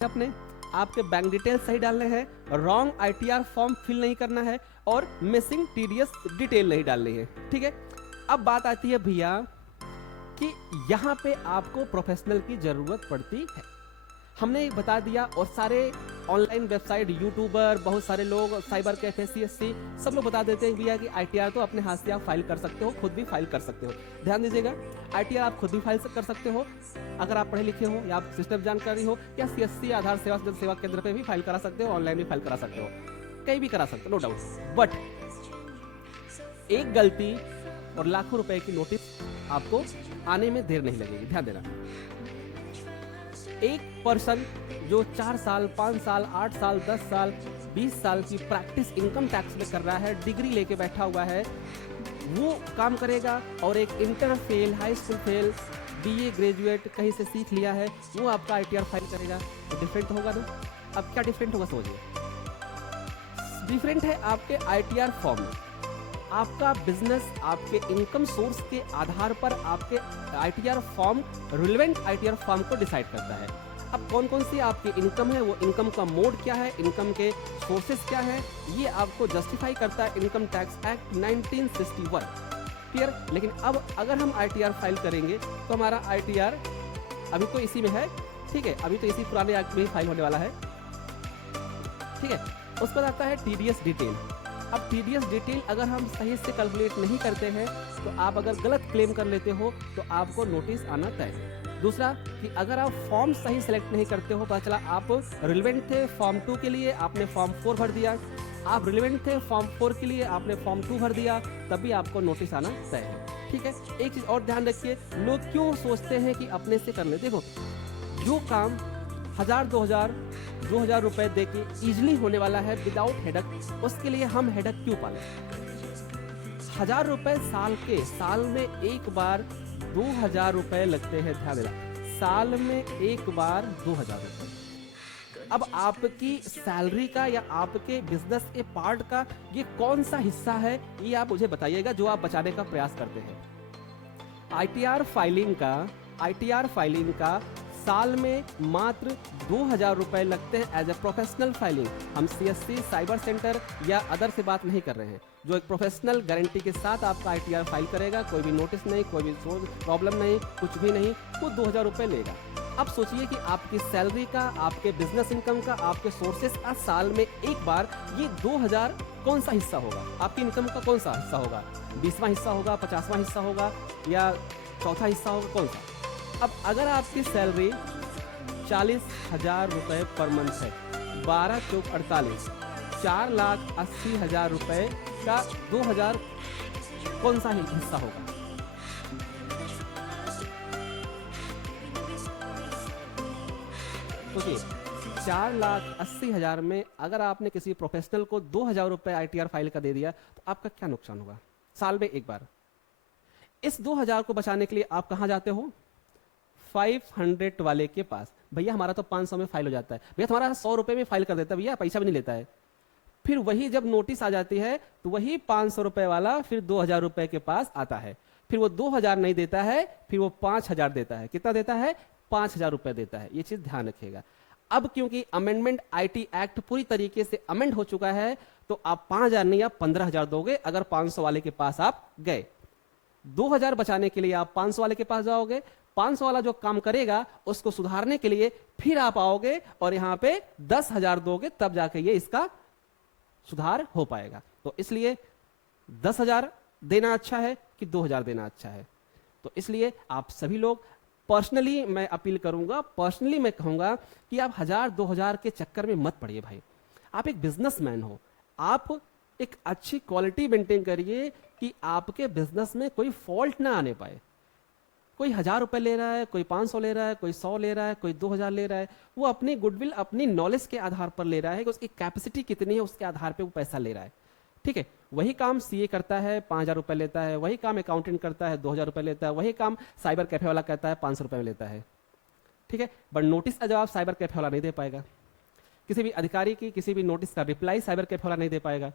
अपने आपके bank details सही डालने हैं, रॉन्ग आईटीआर फॉर्म फिल नहीं करना है और मिसिंग टीडीएस डिटेल नहीं डालनी है। ठीक है, अब बात आती है भैया कि यहां पे आपको प्रोफेशनल की जरूरत पड़ती है। हमने बता दिया और सारे ऑनलाइन वेबसाइट, यूट्यूबर, बहुत सारे लोग, साइबर कैफे, सीएससी, सब लोग बता देते हैं भैया कि आईटीआर तो अपने हाथ से आप फाइल कर सकते हो, खुद भी फाइल कर सकते हो। ध्यान दीजिएगा, आईटीआर आप खुद भी फाइल कर सकते हो अगर आप पढ़े लिखे हो या आप सिस्टम जानकारी हो, या सीएससी आधार सेवा जन सेवा केंद्र पे भी फाइल करा सकते हो, ऑनलाइन भी फाइल करा सकते हो, कहीं भी करा सकते हो, नो डाउट। बट एक गलती और लाखों रुपए की नोटिस आपको आने में देर नहीं लगेगी। ध्यान देना, एक पर्सन जो 4 साल, 5 साल, 8 साल, 10 साल, 20 साल की प्रैक्टिस इनकम टैक्स में कर रहा है, डिग्री लेके बैठा हुआ है, वो काम करेगा, और एक inter fail, high school fail, BA graduate कहीं से सीख लिया है, वो आपका आईटीआर फाइल करेगा, तो डिफरेंट होगा ना। अब क्या डिफरेंट होगा समझिए। डिफरेंट है आपके आईटीआर फॉर्म में। आपका बिजनेस आपके इनकम सोर्स के आधार पर आपके ITR form, relevant ITR form को डिसाइड करता है। अब कौन कौन सी आपकी इनकम है, वो इनकम का मोड क्या है, इनकम के सोर्सेस क्या है, ये आपको जस्टिफाई करता है इनकम टैक्स एक्ट 1961। क्लियर। लेकिन अब अगर हम आईटीआर फाइल करेंगे तो हमारा आईटीआर अभी तो इसी में है, ठीक है, अभी तो इसी पुराने एक्ट में ही फाइल होने वाला है, ठीक है। उस पर आता है टीडीएस डिटेल। अब टीडीएस डिटेल अगर हम सही से कैलकुलेट नहीं करते हैं तो आप अगर गलत क्लेम कर लेते हो तो आपको नोटिस आना तय है। दूसरा कि अगर आप फॉर्म सही सेलेक्ट नहीं करते हो, पता चला आप रिलेवेंट थे फॉर्म 2 के लिए, आपने फॉर्म 4 भर दिया, आप रिलेवेंट थे फॉर्म 4 के लिए, आपने फॉर्म 2 भर दिया, तभी आपको नोटिस आना तय है। ठीक है, एक चीज और ध्यान रखिए, लोग क्यों सोचते हैं कि अपने से कर ले। देखो, जो काम 1000, 2000 रुपए दे के इजिली होने वाला है विदाउट हेडक, उसके लिए हम हेडक क्यों पालें। 1000 रुपए साल में एक बार 2000 रुपए लगते हैं। ध्यान देना, साल में एक बार 2000 रुपए। अब आपकी सैलरी का या आपके बिजनेस के पार्ट का ये कौन सा हिस्सा है, ये आप मुझे बताइएगा जो आप बचाने का प्रयास करते हैं। आईटीआर फाइलिंग का साल में मात्र 2000 रुपए लगते हैं एज ए प्रोफेशनल फाइलिंग। हम सीएससी, साइबर सेंटर या अदर से बात नहीं कर रहे हैं। जो एक प्रोफेशनल गारंटी के साथ आपका आईटीआर फाइल करेगा, कोई भी नोटिस नहीं, कोई भी प्रॉब्लम नहीं, कुछ भी नहीं, वो 2000 रुपए लेगा। अब सोचिए कि आपकी सैलरी का, आपके बिजनेस इनकम का, आपके सोर्सेस का साल में एक बार ये 2000 कौन सा हिस्सा होगा, आपकी इनकम का कौन सा हिस्सा होगा, 20वां हिस्सा होगा, 50वां हिस्सा होगा, या चौथा हिस्सा होगा, कौन सा। अब अगर आपकी सैलरी 40,000 रुपए पर मंथ है, 12 चौक 48, 4,80,000 रुपए का 2000 कौन सा हिस्सा होगा। सोचिए, 4,80,000 में अगर आपने किसी प्रोफेशनल को 2000 रुपए आईटीआर फाइल का दे दिया तो आपका क्या नुकसान होगा साल में एक बार। इस 2000 को बचाने के लिए आप कहां जाते हो, 500 वाले के पास। भैया हमारा तो 500 में फाइल हो जाता है, भैया तुम्हारा 100 रुपए में फाइल कर देता है, भैया पैसा भी नहीं लेता है। फिर वही जब नोटिस आ जाती है तो वही 500 रुपए वाला फिर 2000 रुपए के पास आता है, फिर वो 2000 नहीं देता है, फिर वो 5000 देता है। कितना देता है, 5000 रुपए देता है। ये चीज ध्यान रखिएगा। अब क्योंकि अमेंडमेंट आईटी एक्ट पूरी तरीके से अमेंड हो चुका है तो आप 5000 नहीं, आप 15000 दोगे अगर 500 वाले के पास आप गए। 2000 बचाने के लिए आप 500 वाले के पास जाओगे, 500 वाला जो काम करेगा उसको सुधारने के लिए फिर आप आओगे और यहां पे 10,000 दोगे, तब जाके ये इसका सुधार हो पाएगा। तो इसलिए 10,000 देना अच्छा है कि 2000 देना अच्छा है। तो इसलिए आप सभी लोग, पर्सनली मैं अपील करूंगा, पर्सनली मैं कहूंगा कि आप 1000-2000 के चक्कर में मत पड़िए भाई। आप एक बिजनेसमैन हो, आप एक अच्छी क्वालिटी मेंटेन करिए कि आपके बिजनेस में कोई फॉल्ट ना आने पाए। कोई 1000 रुपए ले रहा है, कोई 500 ले रहा है, कोई 100 ले रहा है, कोई 2000 ले रहा है, वो अपनी गुडविल, अपनी नॉलेज के आधार पर ले रहा है कि उसकी कैपेसिटी कितनी है, उसके आधार पे वो पैसा ले रहा है। ठीक है, वही काम सीए करता है 5000 रुपए लेता है, वही काम अकाउंटेंट करता है 2000 रुपए लेता है, वही काम साइबर कैफे वाला करता है 500 रुपए में लेता है। ठीक है, बट नोटिस का जवाब साइबर कैफे वाला नहीं दे पाएगा, किसी भी अधिकारी की किसी भी नोटिस का रिप्लाई साइबर कैफे वाला नहीं दे पाएगा,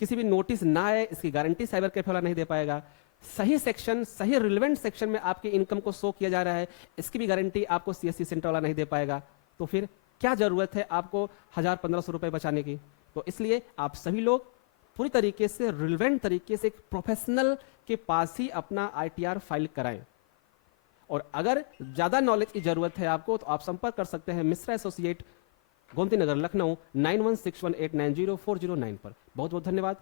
किसी भी नोटिस ना आए इसकी गारंटी साइबर कैफे वाला नहीं दे पाएगा, सही सेक्शन, सही रिलेवेंट सेक्शन में आपकी इनकम को शो किया जा रहा है, इसकी भी गारंटी आपको सीएससी सेंटर वाला नहीं दे पाएगा। तो फिर क्या जरूरत है आपको 1000-1500 रुपए बचाने की? तो इसलिए आप सभी लोग पूरी तरीके से रिलेवेंट तरीके से एक प्रोफेशनल के पास ही अपना ITR फाइल कराएं। और अगर ज्यादा नॉलेज की जरूरत है आपको तो आप संपर्क कर सकते हैं मिश्रा एसोसिएट, गोमती नगर, लखनऊ 9161890409 पर। बहुत बहुत धन्यवाद।